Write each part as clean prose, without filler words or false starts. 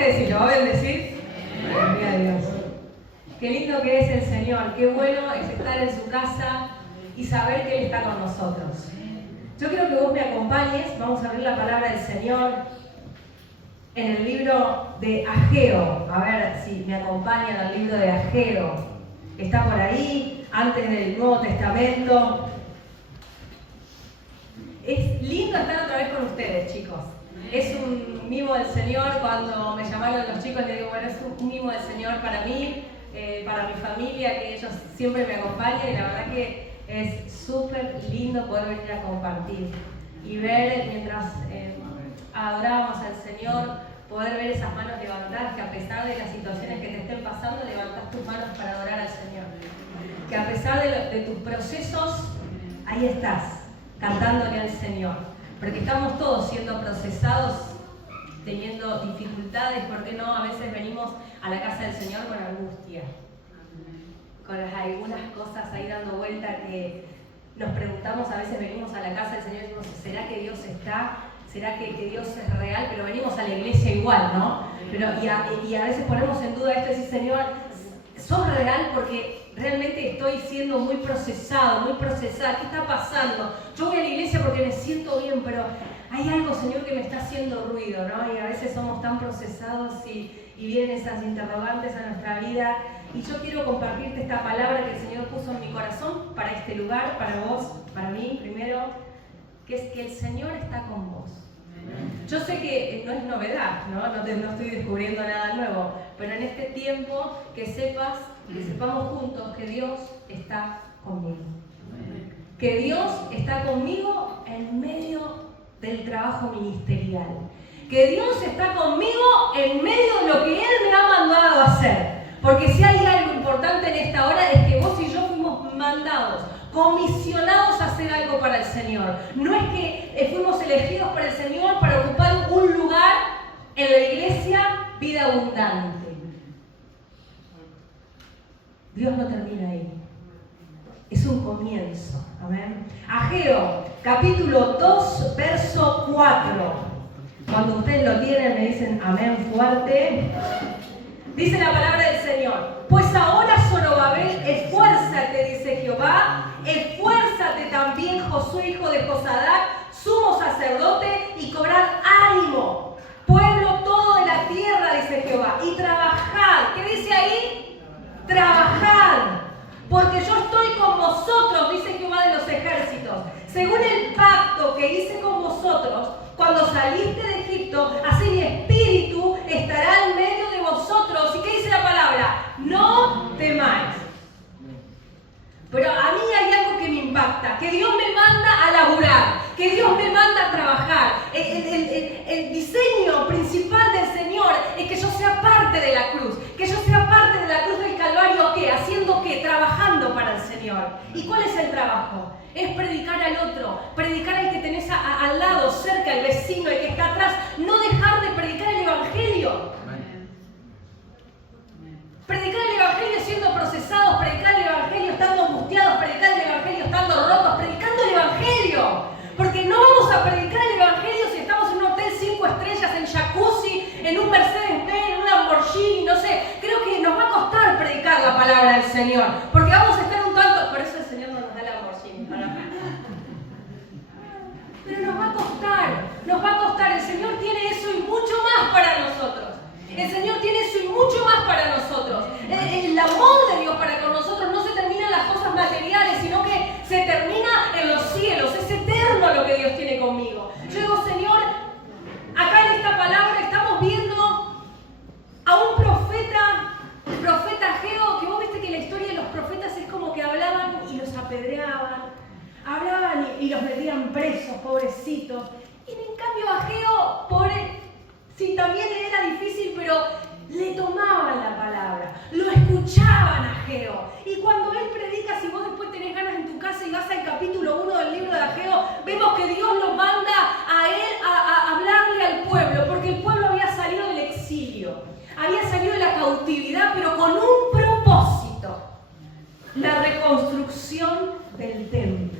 qué decís? ¿Lo va a bendecir? Gloria a Dios. Qué lindo que es el Señor, qué bueno es estar en su casa y saber que Él está con nosotros. Yo quiero que vos me acompañes, vamos a abrir la palabra del Señor en el libro de Ageo. A ver si me acompañan al libro de Ageo. Está por ahí, antes del Nuevo Testamento. Es lindo estar otra vez con ustedes, chicos. Es un mimo del Señor. Cuando me llamaron los chicos, les digo, bueno, es un mimo del Señor para mí, para mi familia, que ellos siempre me acompañan, y la verdad que es súper lindo poder venir a compartir y ver mientras adorábamos al Señor, poder ver esas manos levantadas, que a pesar de las situaciones que te estén pasando, levantás tus manos para adorar al Señor. Que a pesar de tus procesos, ahí estás, cantándole al Señor. Porque estamos todos siendo procesados, teniendo dificultades, ¿por qué no? A veces venimos a la casa del Señor con angustia, con algunas cosas ahí dando vuelta que nos preguntamos, a veces venimos a la casa del Señor y decimos, ¿será que Dios está? ¿Será que Dios es real? Pero venimos a la iglesia igual, ¿no? Y a veces ponemos en duda esto y decimos, Señor, ¿sos real? Porque realmente estoy siendo muy procesado, muy procesada. ¿Qué está pasando? Yo voy a la iglesia porque me siento bien, pero hay algo, Señor, que me está haciendo ruido, ¿no? Y a veces somos tan procesados y vienen esas interrogantes a nuestra vida. Y yo quiero compartirte esta palabra que el Señor puso en mi corazón para este lugar, para vos, para mí primero, que es que el Señor está con vos. Yo sé que no es novedad, ¿no? No estoy descubriendo nada nuevo, pero en este tiempo que sepamos juntos que Dios está conmigo. Que Dios está conmigo en medio del trabajo ministerial. Que Dios está conmigo en medio de lo que Él me ha mandado a hacer. Porque si hay algo importante en esta hora es que vos y yo fuimos mandados, comisionados a hacer algo para el Señor. No es que fuimos elegidos por el Señor para ocupar un lugar en la iglesia Vida Abundante. Dios no termina ahí. Es un comienzo. Amén. Ageo, capítulo 2, verso 4. Cuando ustedes lo tienen, me dicen amén fuerte. Dice la palabra del Señor: pues ahora, Zorobabel, esfuérzate, dice Jehová, esfuérzate también, Josué, hijo de Josadac, sumo sacerdote, y cobrad ánimo, pueblo todo de la tierra, dice Jehová, y trabajad. ¿Qué dice ahí? Trabajad, porque yo estoy con vosotros, dice Jehová de los ejércitos, según el pacto que hice con vosotros cuando saliste de Egipto, así mi espíritu estará en medio de vosotros. ¿Y qué dice la palabra? No temáis. Pero a mí hay algo que me impacta, que Dios me manda a laburar, que Dios me manda a trabajar. El diseño principal del Señor es que yo sea parte de la cruz, que yo sea parte de la cruz del Calvario. ¿Qué? ¿Haciendo qué? Trabajando para el Señor. ¿Y cuál es el trabajo? Es predicar al otro, predicar al que tenés al lado, cerca, el vecino, el que está atrás. No dejar de predicar el Evangelio. Predicar el Evangelio siendo procesados, predicar el Evangelio estando angustiados, predicar el Evangelio estando rotos, predicando el Evangelio. Porque no vamos a predicar el Evangelio si estamos en un hotel 5 estrellas, en jacuzzi, en un Mercedes-Benz, en un Lamborghini, no sé. Creo que nos va a costar predicar la palabra del Señor, porque vamos a estar un tanto... Por eso el Señor no nos da Lamborghini. Pero nos va a costar. El Señor tiene eso y mucho más para nosotros. El Señor tiene eso y mucho más para nosotros. El amor de Dios para con nosotros no se termina en las cosas materiales, sino que se termina en los cielos. Es eterno lo que Dios tiene conmigo. Yo digo, Señor, acá en esta palabra estamos viendo a un profeta, el profeta Ageo, que vos viste que la historia de los profetas es como que hablaban y los apedreaban, hablaban y los metían presos, pobrecitos. Y en cambio Ageo, pobre, sí, también era difícil, pero le tomaban la palabra, lo escuchaban a Ageo. Y cuando él predica, si vos después tenés ganas en tu casa y vas al capítulo 1 del libro de Ageo, vemos que Dios lo manda a él a hablarle al pueblo, porque el pueblo había salido del exilio, había salido de la cautividad, pero con un propósito: la reconstrucción del templo.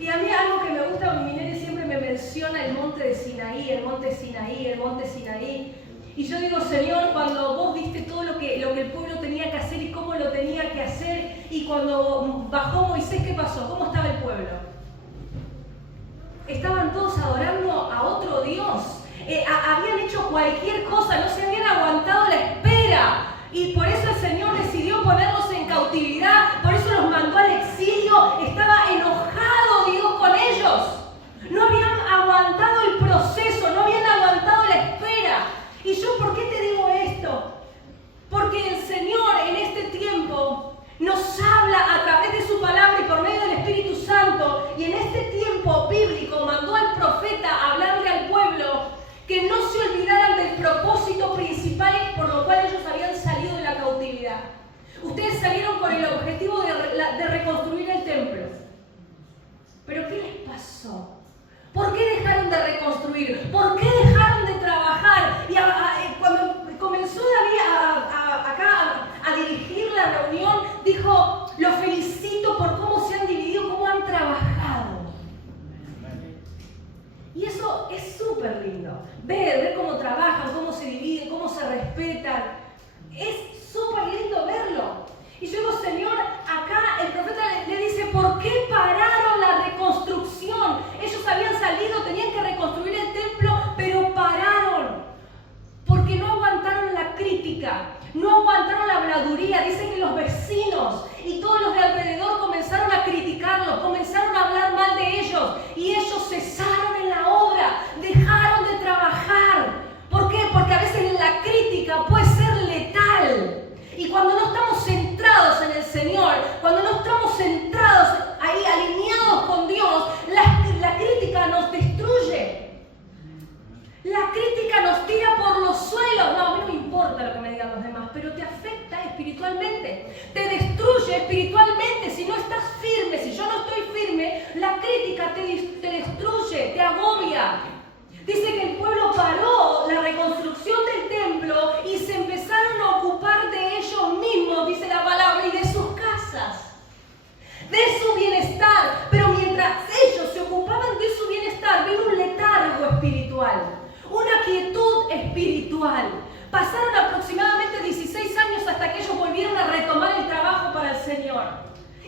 Y a mí algo que me gusta, mi nene siempre me menciona menciona el monte de Sinaí, el monte Sinaí, el monte Sinaí. Y yo digo, Señor, cuando vos viste todo lo que el pueblo tenía que hacer y cómo lo tenía que hacer, y cuando bajó Moisés, ¿qué pasó? ¿Cómo estaba el pueblo? Estaban todos adorando a otro Dios. Habían hecho cualquier cosa, no se habían aguantado la espera. Y por eso el Señor decidió ponerlos en cautividad, por eso los mandó al exilio. Estaba enojado Dios con ellos. No habían aguantado el proceso, no habían aguantado la espera. ¿Y yo por qué te digo esto? Porque el Señor en este tiempo nos habla a través de su palabra y por medio del Espíritu Santo. Y en este tiempo bíblico mandó al profeta a hablarle al pueblo que no se olvidaran del propósito principal por lo cual ellos habían salido de la cautividad. Ustedes salieron con el objetivo de reconstruir el templo. ¿Pero qué les pasó? ¿Por qué dejaron de reconstruir? ¿Por qué dejaron de trabajar? Y cuando comenzó David acá a dirigir la reunión, dijo, los felicito por cómo se han dividido, cómo han trabajado. Y eso es súper lindo. Ver cómo trabajan, cómo se dividen, cómo se respetan. Es súper lindo verlo. Y yo digo, Señor, acá el profeta le dice, ¿por qué pararon la reconstrucción? Ellos habían salido, tenían que reconstruir el templo, pero pararon. Porque no aguantaron la crítica, no aguantaron la habladuría. Dice que los vecinos y todos los de alrededor comenzaron a criticarlos, comenzaron a hablar mal de ellos. Y ellos cesaron en la obra, dejaron de trabajar. ¿Por qué? Porque a veces la crítica puede ser letal. Y cuando no estamos centrados en el Señor, cuando no estamos centrados ahí, alineados con Dios, la crítica nos destruye. La crítica nos tira por los suelos. No, a mí no me importa lo que me digan los demás, pero te afecta espiritualmente. Te destruye espiritualmente si no estás firme. Si yo no estoy firme, la crítica te destruye, te agobia. Dice que el pueblo paró la reconstrucción del templo y se empezaron a ocupar de ellos mismos, dice la palabra, y de sus casas, de su bienestar. Pero mientras ellos se ocupaban de su bienestar, vino un letargo espiritual, una quietud espiritual. Pasaron aproximadamente 16 años hasta que ellos volvieron a retomar el trabajo para el Señor.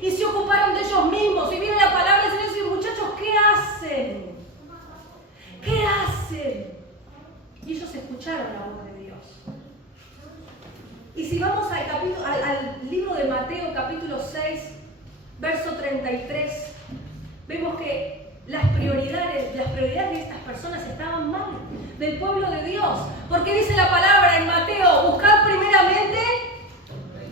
Y se ocuparon de ellos mismos. Y viene la palabra del Señor y dice, muchachos, ¿qué hacen? ¿Qué hacen? Y ellos escucharon la voz de Dios. Y si vamos al libro de Mateo, capítulo 6, verso 33, vemos que las prioridades de estas personas estaban mal, del pueblo de Dios. Porque dice la palabra en Mateo, buscad primeramente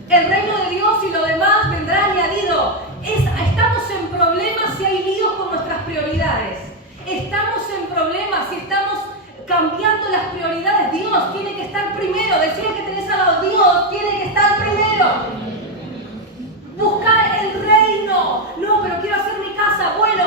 el reino de Dios y lo demás vendrá añadido. Estamos en problemas si hay líos con nuestras prioridades. Estamos en problemas si estamos cambiando las prioridades. Dios tiene que estar primero. Decía que tenés al lado, Dios tiene que estar primero. Buscar el reino. No, pero quiero hacer mi casa. Bueno,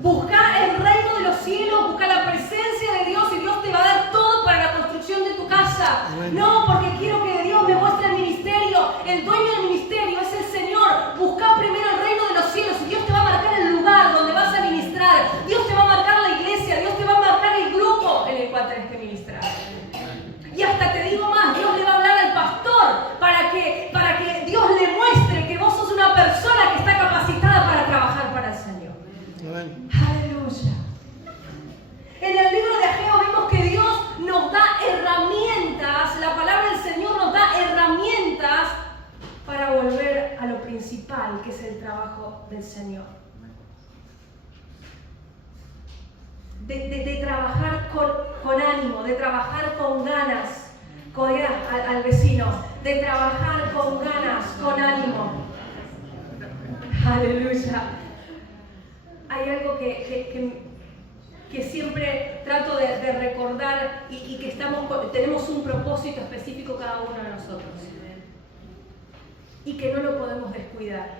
busca el reino de los cielos, busca la presencia de Dios y Dios te va a dar todo para la construcción de tu casa. No, porque quiero que Dios me muestre el ministerio. El dueño del ministerio es el Señor. Busca primero el reino de los cielos y Dios te va a marcar el lugar donde vas a ministrar. Dios te va a marcar la iglesia, Dios te va a marcar el grupo en el cual tenés que ministrar. Y hasta te digo más, Dios le va a hablar al pastor para que Dios le muestre que vos sos una persona que está capacitada para trabajar para el Señor. Amén. Aleluya. En el libro de Ageo vemos que Dios nos da herramientas, la palabra del Señor nos da herramientas para volver a lo principal, que es el trabajo del Señor. De trabajar con ánimo, de trabajar con ganas, al vecino, de trabajar con ganas, con ánimo. Aleluya. Hay algo que siempre trato de recordar y que tenemos un propósito específico cada uno de nosotros y que no lo podemos descuidar.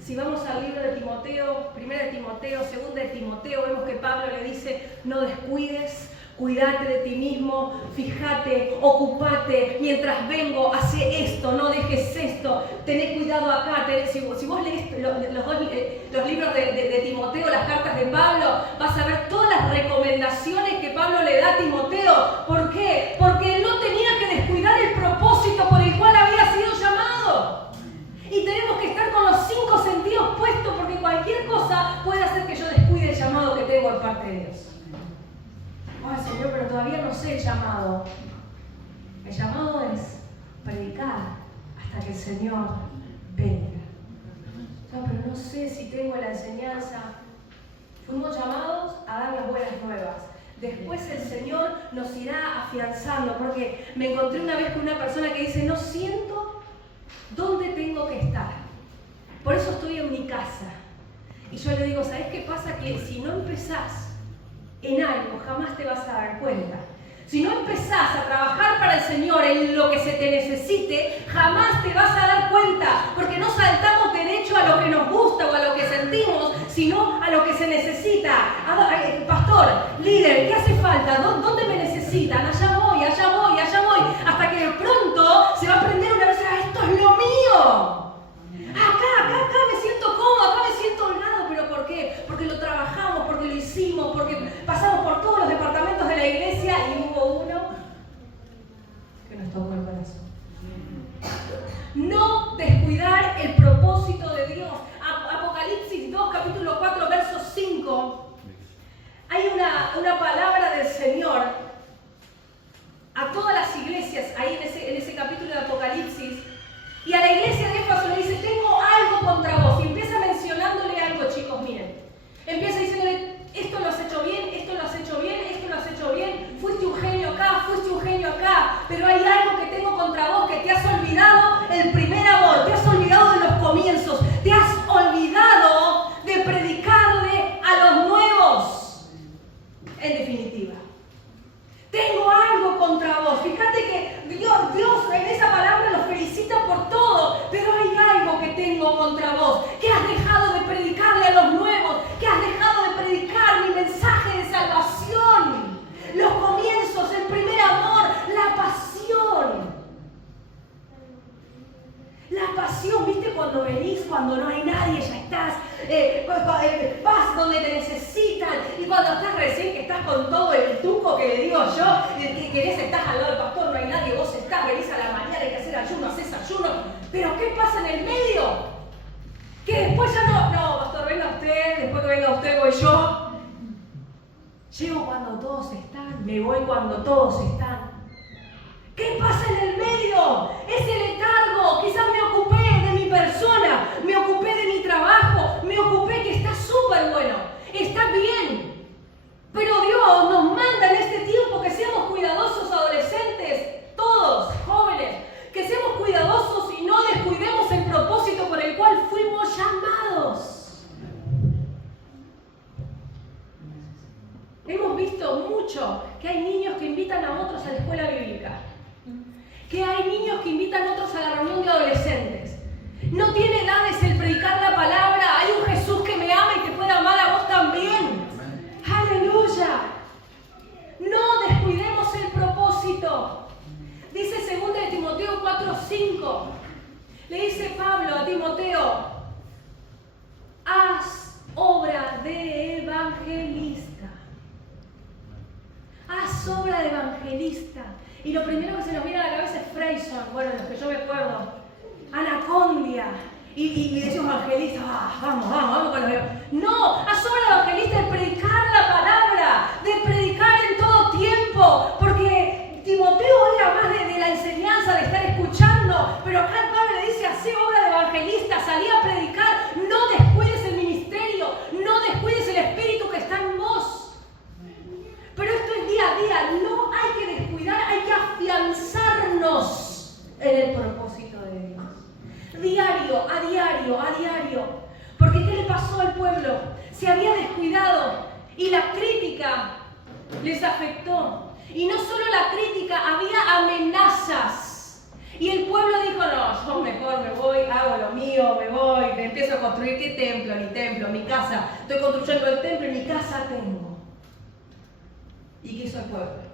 Si vamos al libro de Timoteo, 1 de Timoteo, 2 de Timoteo, vemos que Pablo le dice, no descuides Cuídate de ti mismo, fíjate, ocupate, mientras vengo, hace esto, no dejes esto, tené cuidado acá. Si vos lees los libros de Timoteo, las cartas de Pablo, vas a ver todas las recomendaciones que Pablo le da a Timoteo. ¿Por qué? Porque él no tenía que descuidar el propósito por el cual había sido llamado. Y tenemos que estar con los 5 sentidos puestos, porque cualquier cosa puede hacer que yo descuide el llamado que tengo de parte de Dios. Ay, Señor, pero todavía no sé el llamado. El llamado es predicar hasta que el Señor venga. No, pero no sé si tengo la enseñanza. Fuimos llamados a dar las buenas nuevas. Después el Señor nos irá afianzando, porque me encontré una vez con una persona que dice, no siento dónde tengo que estar. Por eso estoy en mi casa. Y yo le digo, ¿sabés qué pasa? Que si no empezás en algo, jamás te vas a dar cuenta. Si no empezás a trabajar para el Señor en lo que se te necesite, jamás te vas a dar cuenta, porque no saltamos derecho a lo que nos gusta o a lo que sentimos, sino a lo que se necesita. Pastor, líder, ¿qué hace falta? ¿Dónde me necesitan? Allá voy, allá voy, allá voy, hasta que de pronto se va a prender una vez, esto es lo mío. Acá me siento cómodo, acá me siento holgado. ¿Pero por qué? Porque lo trabajamos, porque lo hicimos, porque pasamos por todos los departamentos de la iglesia y hubo uno que nos tocó el corazón. No descuidar el propósito de Dios. Apocalipsis 2, capítulo 4, verso 5. Hay una palabra del Señor a todas las iglesias ahí en ese capítulo de Apocalipsis. Y a la iglesia de Éfeso le dice, tengo algo contra vos. Y empieza mencionándole algo, chicos, miren. Empieza diciéndole, esto lo has hecho bien, esto lo has hecho bien, esto lo has hecho bien. Fuiste un genio acá, fuiste un genio acá. Pero hay algo que tengo contra vos, que te has olvidado el primer amor. Te has olvidado de los comienzos. Te has olvidado de predicarle a los nuevos. En definitiva. Tengo algo contra vos. Fíjate que Dios en esa palabra los felicita por todo, pero hay algo que tengo contra vos, que has dejado de predicarle a los nuevos, que has dejado de predicar mi mensaje de salvación, los comienzos, el primer amor, la pasión. La pasión, ¿viste? Cuando venís, cuando no hay nadie, ya estás, vas donde te necesitan. Y cuando estás recién, que estás con todo el tuco que le digo yo, que querés, estás al lado del pastor, no hay nadie, vos estás, venís a la mañana, hay que hacer ayuno, haces ayuno. Pero ¿qué pasa en el medio? Que después ya no, pastor, venga usted, después que venga usted voy yo. Llego cuando todos están, me voy cuando todos están. ¿Qué pasa en el medio? Ese letargo. Quizás me ocupé de mi persona, me ocupé de mi trabajo, me ocupé que está súper bueno, está bien. Pero Dios nos manda en este tiempo que seamos cuidadosos, adolescentes, todos, jóvenes, que seamos cuidadosos y no descuidemos el propósito por el cual fuimos llamados. Hemos visto mucho que hay niños que invitan a otros a la escuela bíblica. Que hay niños que invitan a otros a la reunión de adolescentes. No tiene edades el predicar la palabra. Hay un Jesús que me ama y que puede amar a vos también. ¡Aleluya! No descuidemos el propósito. Dice 2 de Timoteo 4:5. Le dice Pablo a Timoteo, haz obra de evangelista. Haz obra de evangelista. Y lo primero que se nos viene a la cabeza es Freyson, bueno, los que yo me acuerdo, Anacondia, y decimos evangelista, vamos con los... No, haz obra de evangelista, de predicar la palabra, de predicar en todo tiempo, porque Timoteo era más de la enseñanza, de estar escuchando, pero acá Pablo le dice, haz obra de evangelista, salí a predicar, no descuides el ministerio, no descuides el espíritu que está en vos. Pero esto es día a día, no hay que descuidar, hay que afianzarnos en el propósito de Dios. Diario, a diario. Porque ¿qué le pasó al pueblo? Se había descuidado y la crítica les afectó. Y no solo la crítica, había amenazas. Y el pueblo dijo, no, yo mejor me voy, hago lo mío, me voy, me empiezo a construir. ¿Qué templo? Ni templo, mi casa. Estoy construyendo el templo y mi casa tengo. ¿Y qué hizo el pueblo?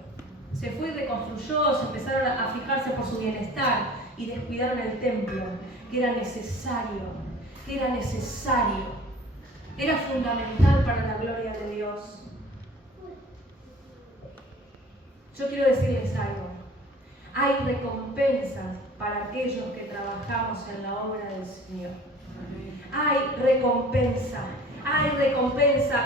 Se fue y reconstruyó, se empezaron a fijarse por su bienestar y descuidaron el templo, que era necesario, era fundamental para la gloria de Dios. Yo quiero decirles algo. Hay recompensas para aquellos que trabajamos en la obra del Señor. Hay recompensa.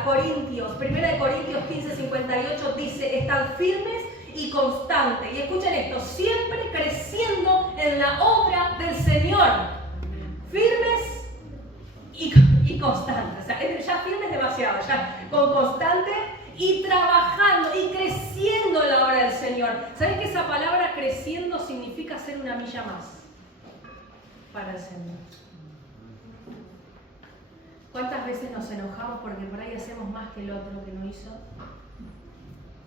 Corintios, 1 Corintios 15:58 dice: estad firmes y constantes. Y escuchen esto: siempre creciendo en la obra del Señor. Firmes y constantes. O sea, ya firmes demasiado, ya con constante y trabajando y creciendo en la obra del Señor. ¿Sabes que esa palabra creciendo significa hacer una milla más para el Señor? ¿Cuántas veces nos enojamos porque por ahí hacemos más que el otro que no hizo?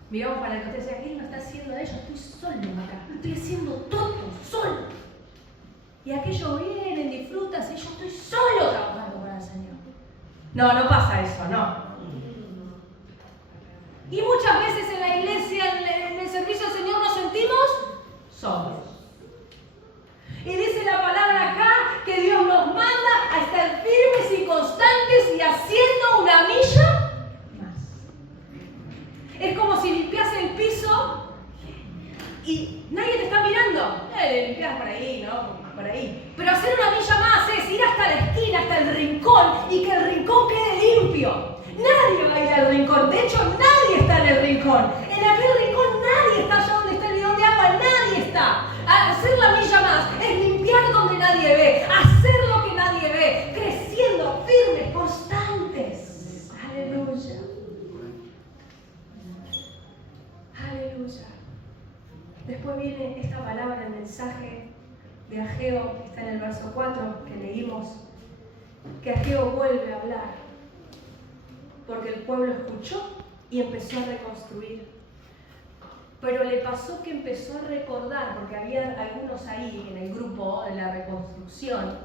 Miramos para el que usted decía: ¿qué no está haciendo ellos? Estoy solo acá, estoy haciendo todo, solo. Y aquellos vienen, disfrutan, y yo estoy solo trabajando para el Señor. No pasa eso, no. Y muchas veces en la iglesia, en el servicio del Señor, nos sentimos solos. Y dice la palabra acá que Dios nos manda a estar firmes y constantes y haciendo una milla más. Es como si limpias el piso y nadie te está mirando. Limpias por ahí, ¿no? Por ahí. Pero hacer una milla más es ir hasta la esquina, hasta el rincón, y que el rincón quede limpio. Nadie va a ir al rincón. De hecho, nadie está en el rincón. En aquel rincón nadie está allá donde está el bidón de agua. Nadie está. Hacer la milla más es limpiar donde nadie ve. Hacer lo que nadie ve. Creciendo, firmes, constantes. Aleluya. Aleluya. Después viene esta palabra, el mensaje de Ageo, que está en el verso 4 que leímos, que Ageo vuelve a hablar. Porque el pueblo escuchó y empezó a reconstruir. Pero le pasó que empezó a recordar, porque había algunos ahí en el grupo de la reconstrucción,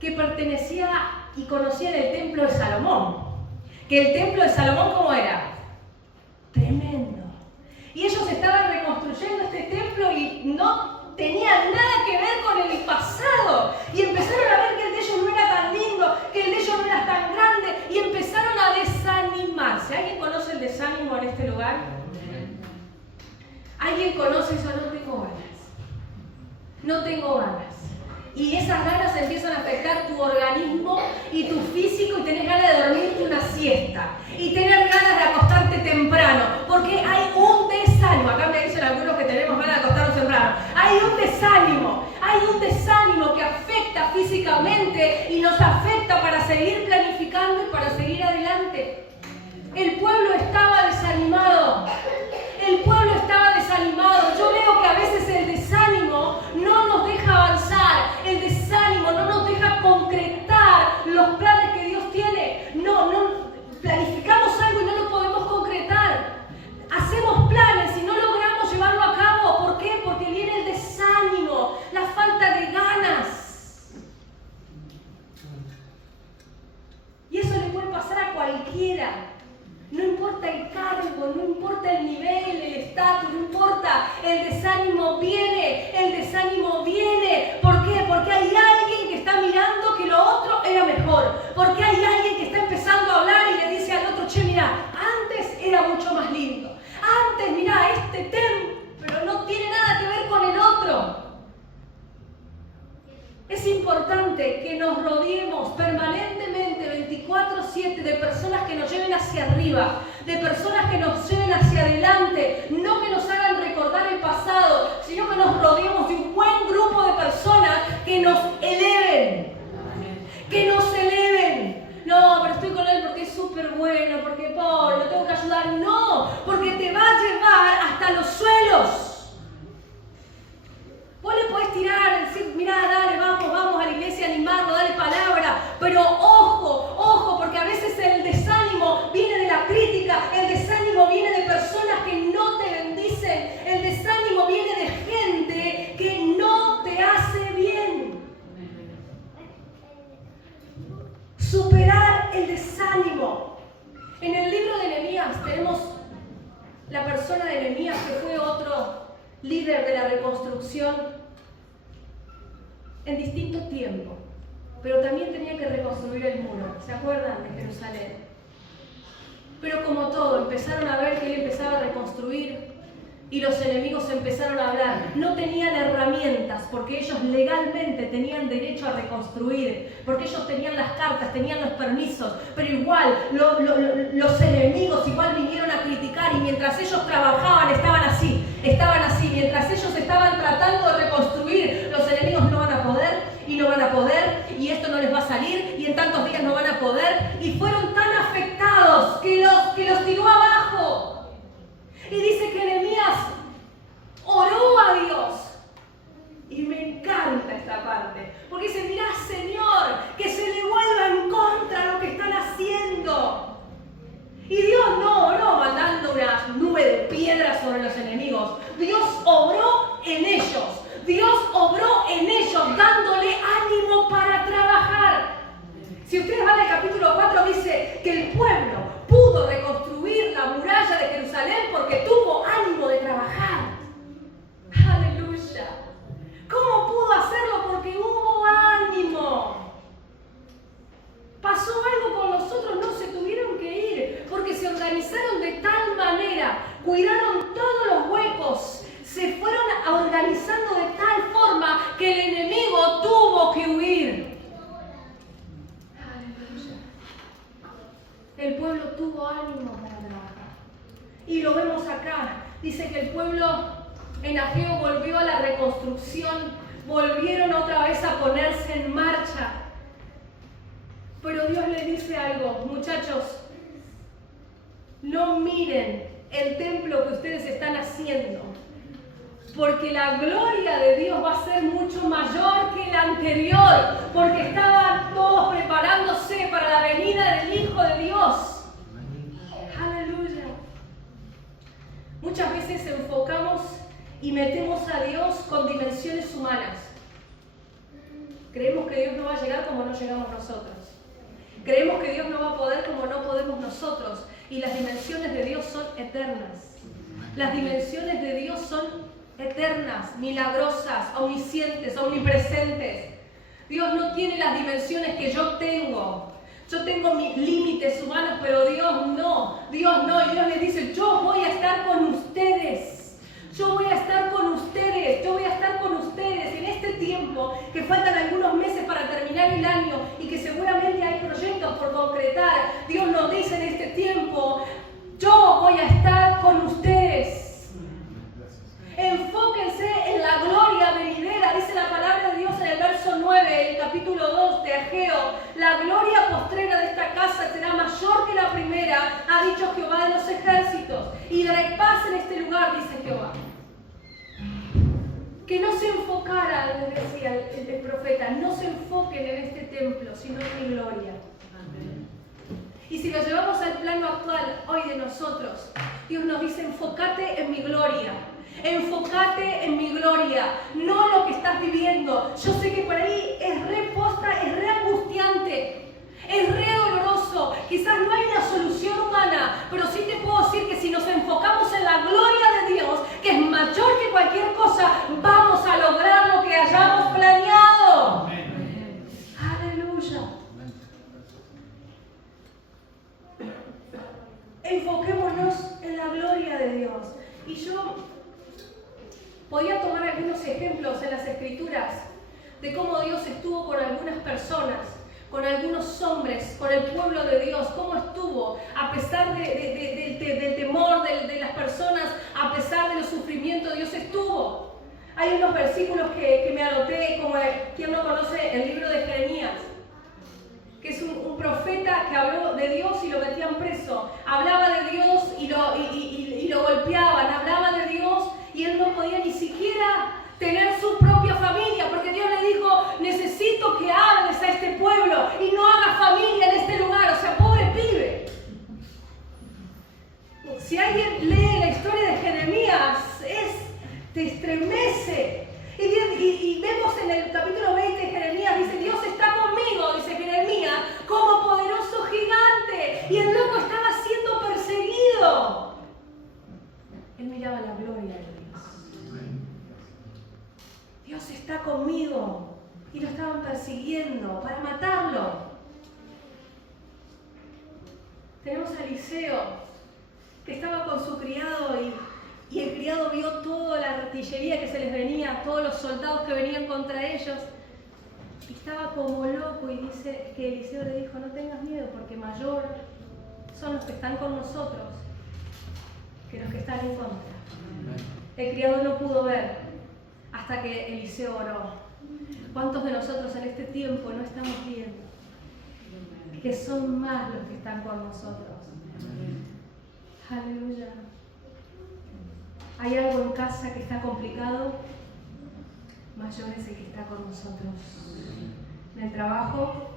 que pertenecía y conocían el templo de Salomón. Que el templo de Salomón, ¿cómo era? Tremendo. Y ellos estaban reconstruyendo este templo y no tenían nada que ver con el pasado. Y empezaron a ver que el de ellos no era tan lindo, que el de ellos no era tan grande, y empezaron a desanimarse. ¿Alguien conoce el desánimo en este lugar? ¿Alguien conoce eso? No tengo ganas. No tengo ganas. Y esas ganas empiezan a afectar tu organismo y tu físico, y tenés ganas de dormirte una siesta. Y tener ganas de acostarte temprano. Porque hay un desánimo. Acá me dicen algunos que tenemos ganas de acostarnos temprano. Hay un desánimo que afecta físicamente y nos afecta para seguir planificando y para seguir adelante. El pueblo estaba desanimado. Yo veo que a veces el desánimo no nos deja avanzar. El desánimo no nos deja concretar los planes que Dios tiene. No planificamos algo y no lo podemos concretar. Hacemos planes y no logramos llevarlo a cabo. ¿Por qué? Porque viene el desánimo, la falta de ganas. Y eso le puede pasar a cualquiera. No importa el cargo, no importa el nivel, el estatus, no importa. El desánimo viene. ¿Por qué? Porque hay alguien que está mirando que lo otro era mejor. Porque hay alguien que está empezando a hablar y le dice al otro: che, mira, antes era mucho más lindo. Antes, mira, este templo no tiene nada que ver con el otro. Es importante que nos rodeemos permanentemente, 24/7, de personas que nos lleven hacia arriba, de personas que nos lleven hacia adelante, no que nos hagan recordar el pasado, sino que nos rodeemos de un buen grupo de personas que nos eleven. No, pero estoy con él porque es súper bueno, porque pobre, lo tengo que ayudar. No, porque te va a llevar hasta los suelos. Vos le podés tirar, decir: mirá, dale, vamos a la iglesia, animarlo, dale palabra. Pero ojo, porque a veces el desánimo viene de la crítica, el desánimo viene de personas que no te bendicen. líder de la reconstrucción en distintos tiempos, pero también tenía que reconstruir el muro. ¿Se acuerdan de Jerusalén? Pero como todo, empezaron a ver que él empezaba a reconstruir y los enemigos empezaron a hablar. No tenían herramientas porque ellos legalmente tenían derecho a reconstruir, porque ellos tenían las cartas, tenían los permisos, pero igual los enemigos igual vinieron a criticar y mientras ellos trabajaban estaban así. Mientras ellos estaban tratando de reconstruir, los enemigos no van a poder y no van a poder y esto no les va a salir y en tantos días no van a poder, y fueron tan afectados que los tiró abajo. Y dice que Nehemías oró a Dios. Y me encanta esta parte, porque dice, mirá, Señor, que se le vuelva en contra lo que están haciendo. Y Dios no oró mandando una nube de piedras sobre los enemigos. Dios obró en ellos. Dios obró en ellos, dándole ánimo para trabajar. Si ustedes van al capítulo 4, dice que el pueblo pudo reconstruir la muralla de Jerusalén porque tuvo ánimo de trabajar. ¡Aleluya! ¿Cómo pudo hacerlo? Porque hubo ánimo. Pasó algo con los otros, no se tuvieron que ir, porque se organizaron de tal manera, cuidaron todos los huecos, se fueron organizando de tal forma que el enemigo tuvo que huir. Aleluya. El pueblo tuvo ánimo para trabajar. Y lo vemos acá. Dice que el pueblo en Ageo volvió a la reconstrucción, volvieron otra vez a ponerse en marcha. Pero Dios les dice algo, muchachos, no miren el templo que ustedes están haciendo, porque la gloria de Dios va a ser mucho mayor que la anterior, porque estaban todos preparándose para la venida del Hijo de Dios. Aleluya. Muchas veces enfocamos y metemos a Dios con dimensiones humanas. Creemos que Dios no va a llegar como no llegamos nosotros. Creemos que Dios no va a poder como no podemos nosotros. Y las dimensiones de Dios son eternas. Las dimensiones de Dios son eternas, milagrosas, omniscientes, omnipresentes. Dios no tiene las dimensiones que yo tengo. Yo tengo mis límites humanos, pero Dios no. Dios no. Y Dios les dice, yo voy a estar con ustedes. Yo voy a estar con ustedes. Yo voy a estar con ustedes en este tiempo, que faltan algunos meses para terminar el año y que seguramente hay proyectos por concretar. Dios nos dice en este tiempo, yo voy a estar con ustedes. Enfóquense en la gloria venidera. Dice la palabra de Dios en el verso 9, el capítulo 2 de Ageo. La gloria postrera de esta casa será mayor que la primera, ha dicho Jehová de los ejércitos. Y daré paz en este lugar, dice Jehová. Que no se enfocara, les decía el profeta, no se enfoquen en este templo, sino en mi gloria. Amén. Y si lo llevamos al plano actual hoy de nosotros, Dios nos dice, enfócate en mi gloria. Enfócate en mi gloria, no lo que estás viviendo. Yo sé que por ahí es re posta, es re angustiante, es re doloroso. Quizás no hay una solución humana, pero sí te puedo decir que si nos enfocamos en la gloria de Dios, que es mayor que cualquier cosa, vamos a lograr lo que hayamos planeado. Amén. Aleluya. Enfoquémonos en la gloria de Dios. Y yo podía tomar algunos ejemplos en las Escrituras de cómo Dios estuvo con algunas personas, con algunos hombres, con el pueblo de Dios, cómo estuvo, a pesar del temor de las personas, a pesar de los sufrimientos, Dios estuvo. Hay unos versículos que me anoté, como quien no conoce el libro de Jeremías, que es un profeta que habló de Dios y lo metían preso. Hablaba de Dios y lo golpeaban, hablaba de Dios y él no podía ni siquiera tener su propia familia, porque Dios le dijo, necesito que hables a este pueblo y no hagas familia en este lugar. O sea, pobre pibe. Si alguien lee la historia de Jeremías, te estremece. Y vemos en el capítulo 20 de Jeremías, dice, Dios está conmigo, dice Jeremías, como poderoso gigante. Y el loco estaba siendo perseguido. Él miraba la gloria de Dios. Dios está conmigo. Y lo estaban persiguiendo para matarlo. Tenemos a Eliseo, que estaba con su criado y el criado vio toda la artillería que se les venía, todos los soldados que venían contra ellos. Y estaba como loco y dice que Eliseo le dijo, no tengas miedo porque mayor son los que están con nosotros que los que están en contra. El criado no pudo ver hasta que Eliseo oró. ¿Cuántos de nosotros en este tiempo no estamos viendo que son más los que están con nosotros? Aleluya. ¿Hay algo en casa que está complicado? Mayor es el que está con nosotros. En el trabajo,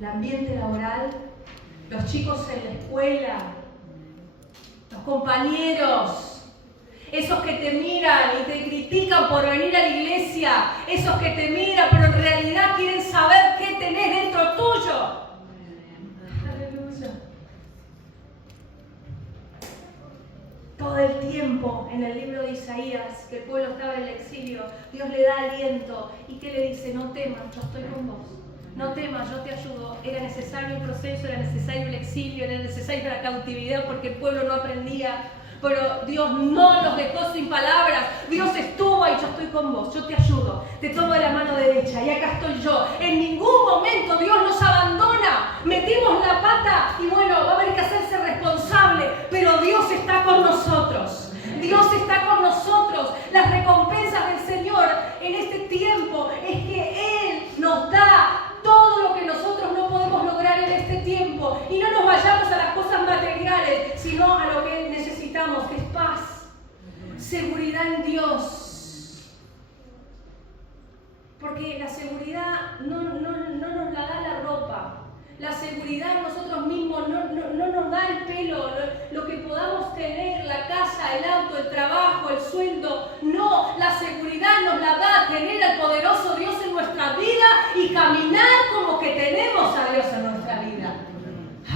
el ambiente laboral, los chicos en la escuela, los compañeros, esos que te miran y te critican por venir a la iglesia, esos que te miran pero en realidad quieren saber qué tenés dentro tuyo. Aleluya. Todo el tiempo en el libro de Isaías, que el pueblo estaba en el exilio, Dios le da aliento. ¿Y qué le dice? No temas, yo estoy con vos. No temas, yo te ayudo. Era necesario el proceso, era necesario el exilio, era necesaria la cautividad porque el pueblo no aprendía. Pero Dios no los dejó sin palabras. Dios estuvo ahí, yo estoy con vos, yo te ayudo. Te tomo de la mano derecha y acá estoy yo. En ningún momento Dios nos abandona. Metimos la pata y bueno, va a haber que hacerse responsable. Pero Dios está con nosotros. Dios está con nosotros. Las recompensas del Señor en este tiempo es que Él nos da todo lo que nosotros no podemos lograr en este tiempo. Y no nos vayamos a las cosas materiales, sino a lo que necesitamos, que es paz, seguridad en Dios. Porque la seguridad no nos la da la ropa. La seguridad en nosotros mismos no nos da el pelo, lo que podamos tener, la casa, el auto, el trabajo, el sueldo. No, la seguridad nos la da tener al poderoso Dios en nuestra vida y caminar como que tenemos a Dios en nuestra vida.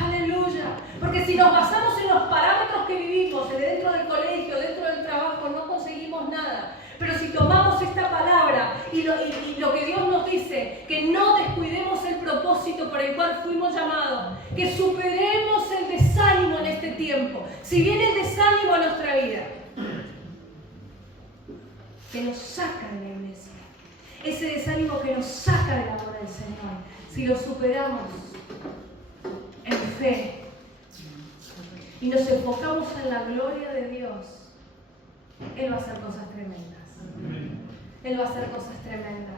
Aleluya. Porque si nos basamos en los parámetros que vivimos, dentro del colegio, dentro del trabajo, no conseguimos nada. Pero si tomamos esta palabra y lo que Dios nos dice, que no descuidemos el propósito por el cual fuimos llamados, que superemos el desánimo en este tiempo. Si viene el desánimo a nuestra vida, que nos saca de la iglesia, ese desánimo que nos saca del amor del Señor, si lo superamos en fe y nos enfocamos en la gloria de Dios, Él va a hacer cosas tremendas. Él va a hacer cosas tremendas.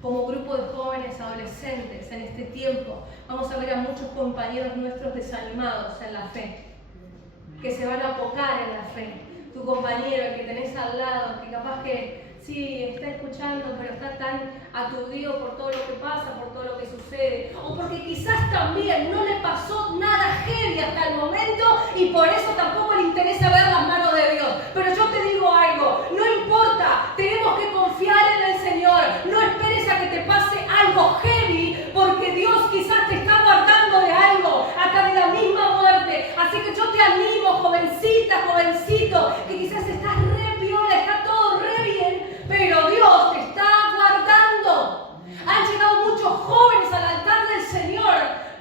Como grupo de jóvenes adolescentes en este tiempo, vamos a ver a muchos compañeros nuestros desanimados en la fe, que se van a apocar en la fe. Tu compañero, el que tenés al lado, que capaz que sí, está escuchando, pero está tan aturdido por todo lo que pasa, por todo lo que sucede. O porque quizás también no le pasó nada heavy hasta el momento y por eso tampoco le interesa ver las manos de Dios. Pero yo te digo algo, no importa, tenemos que confiar en el Señor. No esperes a que te pase algo heavy, porque Dios quizás te está guardando de algo, hasta de la misma muerte. Así que yo te animo, jovencita, jovencito, que quizás estás re piola, está todo re bien, pero Dios te está guardando. Han llegado muchos jóvenes al altar del Señor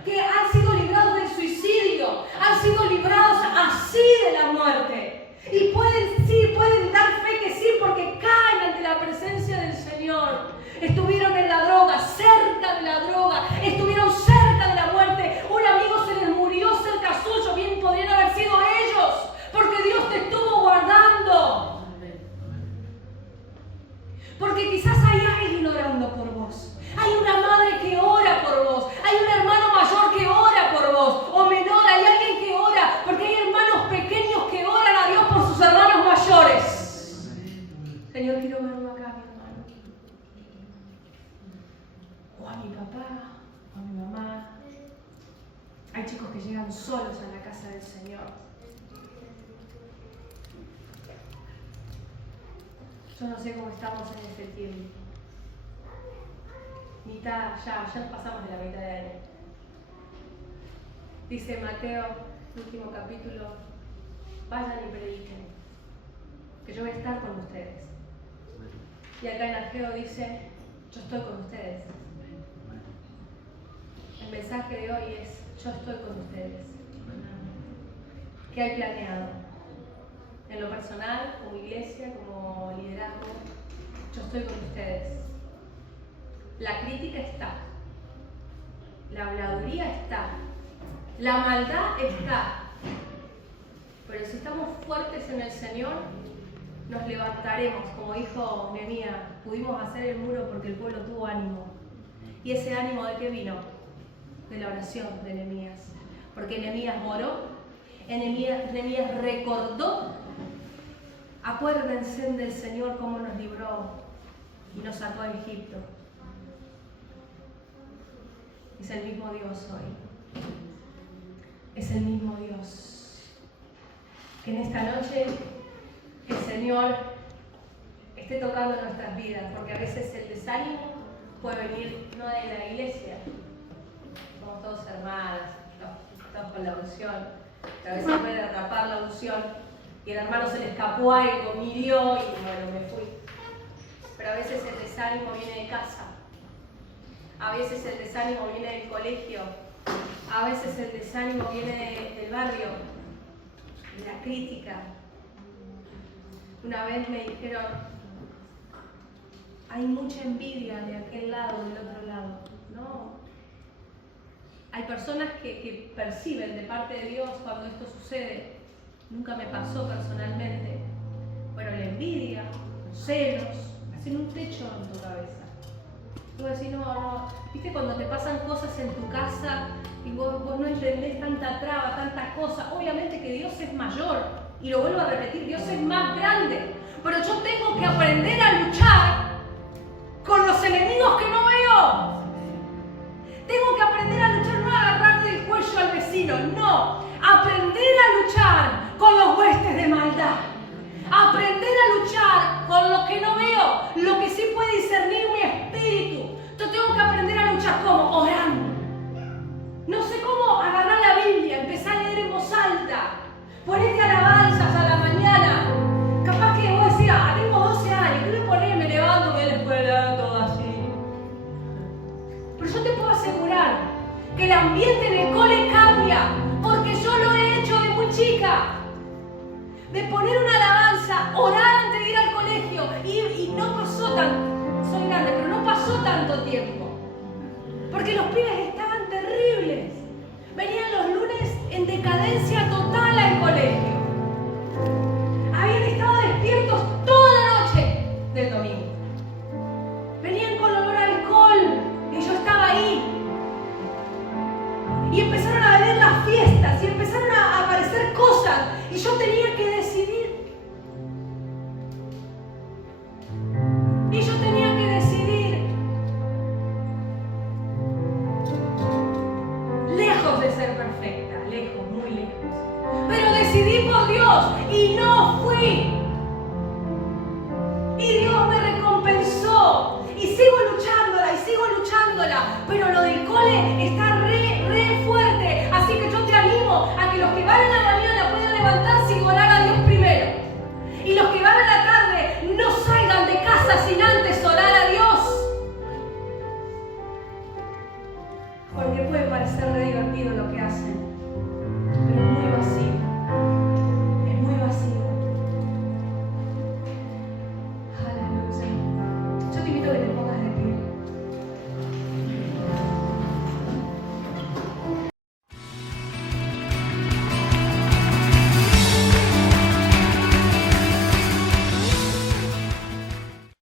que han sido librados del suicidio, han sido librados así de la muerte. Y pueden dar fe que sí, porque caen ante la presencia del Señor. Estuvieron en la droga, cerca de la droga, estuvieron cerca de la muerte. Un amigo se les murió cerca suyo, bien podrían haber sido ellos, porque Dios te estuvo guardando. Porque quizás hay alguien orando por vos. Hay una madre que ora por vos. Hay un hermano mayor que ora por vos. O menor, hay alguien que ora. Porque hay hermanos pequeños que oran a Dios por sus hermanos mayores. Señor, quiero verlo acá, mi hermano. O a mi papá, o a mi mamá. Hay chicos que llegan solos a la casa del Señor. Yo no sé cómo estamos en este tiempo. Ya pasamos de la mitad de año. Dice Mateo, último capítulo, vayan y prediquen, que yo voy a estar con ustedes. Y acá en Ageo dice, yo estoy con ustedes. El mensaje de hoy es, yo estoy con ustedes. ¿Qué hay planeado? En lo personal, como iglesia, como liderazgo, yo estoy con ustedes. La crítica está. La habladuría está. La maldad está. Pero si estamos fuertes en el Señor, nos levantaremos, como dijo Nehemías, pudimos hacer el muro porque el pueblo tuvo ánimo. ¿Y ese ánimo de qué vino? De la oración de Nehemías. Porque Nehemías oró, Nehemías recordó, acuérdense del Señor cómo nos libró y nos sacó de Egipto. Es el mismo Dios hoy. Es el mismo Dios. Que en esta noche el Señor esté tocando nuestras vidas, porque a veces el desánimo puede venir no de la iglesia. Somos todos hermanas, todos con la unción. A veces puede derrapar la unción y el hermano se le escapó algo, midió y bueno, me fui. Pero a veces el desánimo viene de casa. A veces el desánimo viene del colegio. A veces el desánimo viene del barrio, de la crítica. Una vez me dijeron, hay mucha envidia de aquel lado, del otro lado. No. Hay personas que perciben de parte de Dios cuando esto sucede. Nunca me pasó personalmente. Pero la envidia, los celos, hacen un techo en tu cabeza. Tú vas a decir, no. ¿Viste cuando te pasan cosas en tu casa y vos no entendés tanta traba, tanta cosa? Obviamente que Dios es mayor. Y lo vuelvo a repetir, Dios es más grande. Pero yo tengo que aprender a luchar con los enemigos que no veo. Tengo que aprender a luchar, no a agarrar del cuello al vecino, no. Aprender a luchar con los huestes de maldad. Aprender a luchar con lo que no veo, lo que sí puede discernir mi espíritu. Yo tengo que aprender a luchar como orando. No sé cómo agarrar la Biblia, empezar a leer en voz alta. Ponete alabanzas a la mañana. Capaz que vos decís, tengo 12 años, ¿qué me ponés? Me levanto, voy a la escuela, todo así. Pero yo te puedo asegurar que el ambiente en el cole cambia, porque yo lo he hecho de muy chica. De poner una alabanza, orar antes de ir al colegio, y no pasó tanto, soy grande, pero no pasó tanto tiempo. Porque los pibes estaban terribles. Venían los lunes en decadencia total al colegio. Habían estado despiertos toda la noche del domingo. Venían con olor a alcohol y yo estaba ahí. Y empezaron a venir las fiestas y empezaron a aparecer cosas y yo tenía que decidir. Y yo tenía que decidir. Lejos de ser perfecta, lejos, muy lejos. Pero decidí por Dios y no fui. Y Dios me recompensó. Y sigo luchándola. Pero lo del cole está re fuerte. Así que yo te animo a que los que van en la mañana puedan levantar